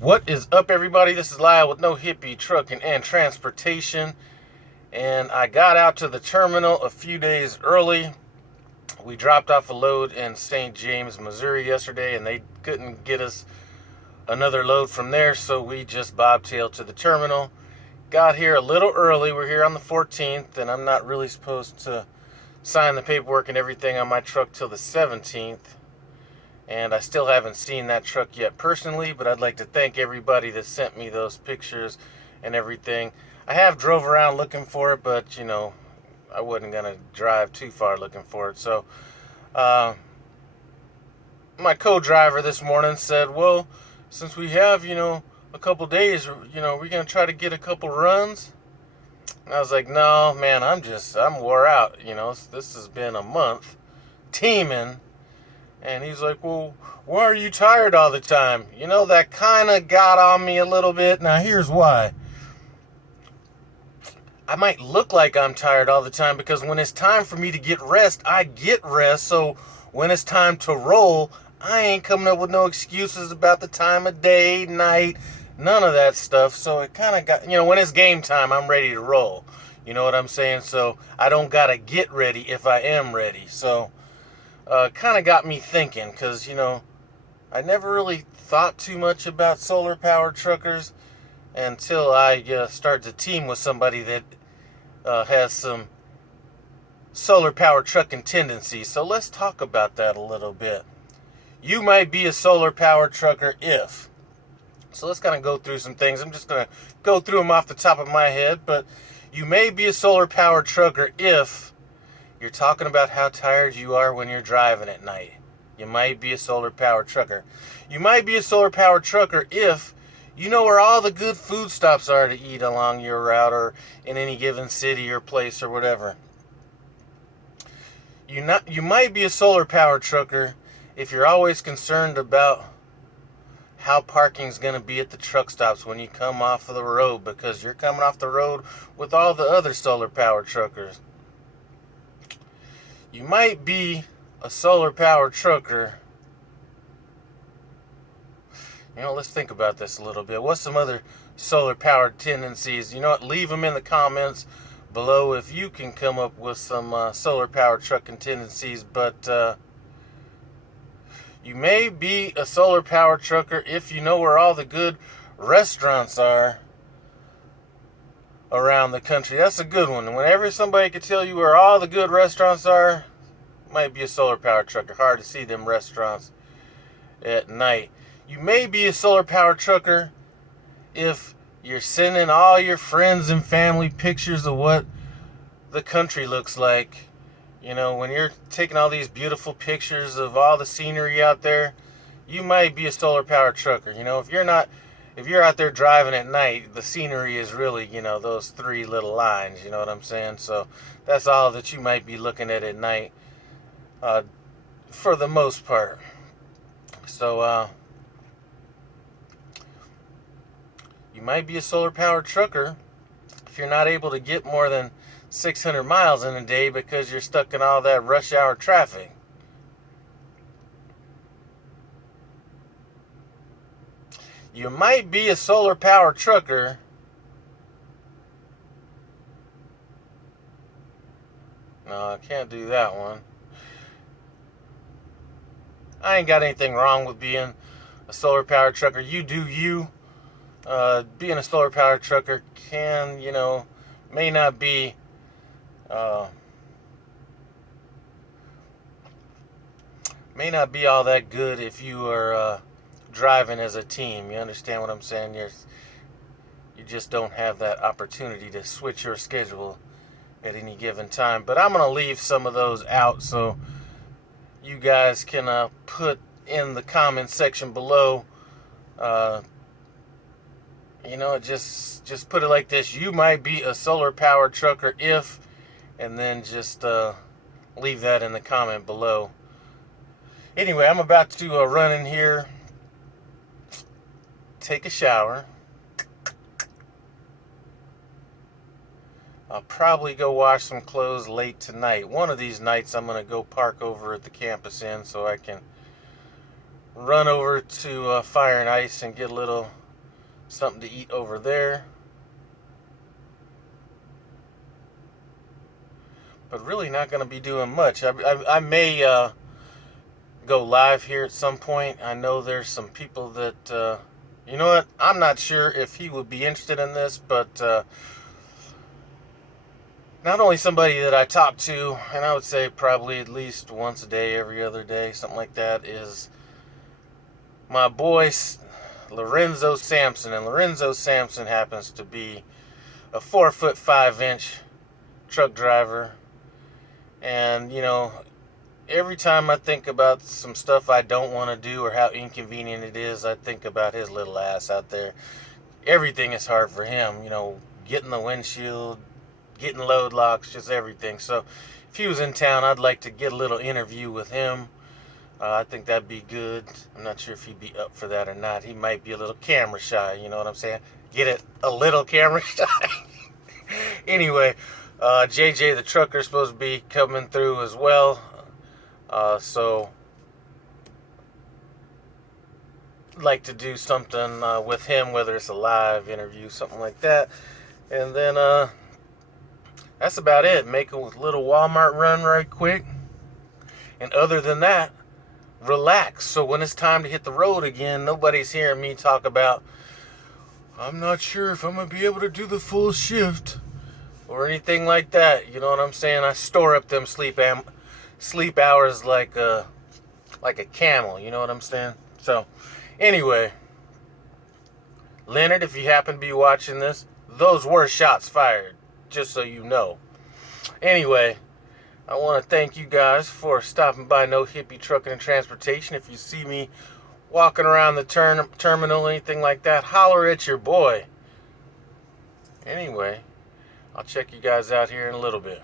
What is up, everybody? This is Lyle with No Hippie Trucking and Transportation, and I got out to the terminal a few days early. We dropped off a load in St. James, Missouri yesterday, and they couldn't get us another load from there, so we just bobtailed to the terminal. Got here a little early. We're here on the 14th, and I'm not really supposed to sign the paperwork and everything on my truck till the 17th. And I still haven't seen that truck yet personally, but I'd like to thank everybody that sent me those pictures and everything. I have drove around looking for it, but I wasn't gonna drive too far looking for it. So uh, my co-driver this morning said, well, since we have a couple days, we're gonna try to get a couple runs. And I was like, no man, I'm wore out. This has been a month teaming. And he's like, well, why are you tired all the time? That kind of got on me a little bit. Now, here's why. I might look like I'm tired all the time because when it's time for me to get rest, I get rest. So when it's time to roll, I ain't coming up with no excuses about the time of day, night, none of that stuff. So it kind of got, when it's game time, I'm ready to roll. You know what I'm saying? So I don't got to get ready if I am ready. So kind of got me thinking because, I never really thought too much about solar powered truckers until I started to team with somebody that has some solar powered trucking tendencies. So let's talk about that a little bit. You might be a solar powered trucker if. So let's kind of go through some things. I'm just going to go through them off the top of my head, but you may be a solar powered trucker if you're talking about how tired you are when you're driving at night. You might be a solar powered trucker. You might be a solar powered trucker if you know where all the good food stops are to eat along your route or in any given city or place or whatever. You might be a solar powered trucker if you're always concerned about how parking's going to be at the truck stops when you come off of the road because you're coming off the road with all the other solar powered truckers. You might be a solar powered trucker. Let's think about this a little bit. What's some other solar powered tendencies? You know what? Leave them in the comments below if you can come up with some solar powered trucking tendencies. But you may be a solar powered trucker if you know where all the good restaurants are around the country. That's a good one. Whenever somebody can tell you where all the good restaurants are, might be a solar powered trucker. Hard to see them restaurants at night. You may be a solar powered trucker if you're sending all your friends and family pictures of what the country looks like. When you're taking all these beautiful pictures of all the scenery out there, you might be a solar powered trucker. If you're out there driving at night, the scenery is really, those three little lines, you know what I'm saying? So that's all that you might be looking at night, for the most part. So you might be a solar powered trucker if you're not able to get more than 600 miles in a day because you're stuck in all that rush hour traffic. You might be a solar powered trucker no, I can't do that one. I ain't got anything wrong with being a solar powered trucker. You do you. Being a solar powered trucker can, may not be all that good if you are driving as a team. You understand what I'm saying? You just don't have that opportunity to switch your schedule at any given time. But I'm going to leave some of those out so you guys can put in the comment section below. Just put it like this. You might be a solar powered trucker if, and then just leave that in the comment below. Anyway, I'm about to run in here, take a shower. I'll probably go wash some clothes late tonight. One of these nights I'm going to go park over at the campus inn so I can run over to Fire and Ice and get a little something to eat over there. But really not going to be doing much. I may go live here at some point. I know there's some people that, you know what, I'm not sure if he would be interested in this, but not only somebody that I talk to, and I would say probably at least once a day, every other day, something like that, is my boy Lorenzo Sampson. And Lorenzo Sampson happens to be a 4'5" truck driver. And, you know, every time I think about some stuff I don't want to do or how inconvenient it is, I think about his little ass out there. Everything is hard for him, you know, getting the windshield, getting load locks, just everything. So if he was in town, I'd like to get a little interview with him. I think that'd be good. I'm not sure if he'd be up for that or not. He might be a little camera shy, you know what I'm saying? Get it? A little camera shy. Anyway, JJ the trucker is supposed to be coming through as well. So I'd like to do something with him, whether it's a live interview, something like that. And then that's about it. Make a little Walmart run right quick. And other than that, relax. So when it's time to hit the road again, nobody's hearing me talk about, I'm not sure if I'm going to be able to do the full shift or anything like that. You know what I'm saying? I store up them sleep hours like a camel. You know what I'm saying? So anyway, Leonard, if you happen to be watching this, those were shots fired, just so you know. Anyway, I want to thank you guys for stopping by No Hippie Trucking and Transportation. If you see me walking around the terminal, anything like that, holler at your boy. Anyway, I'll check you guys out here in a little bit.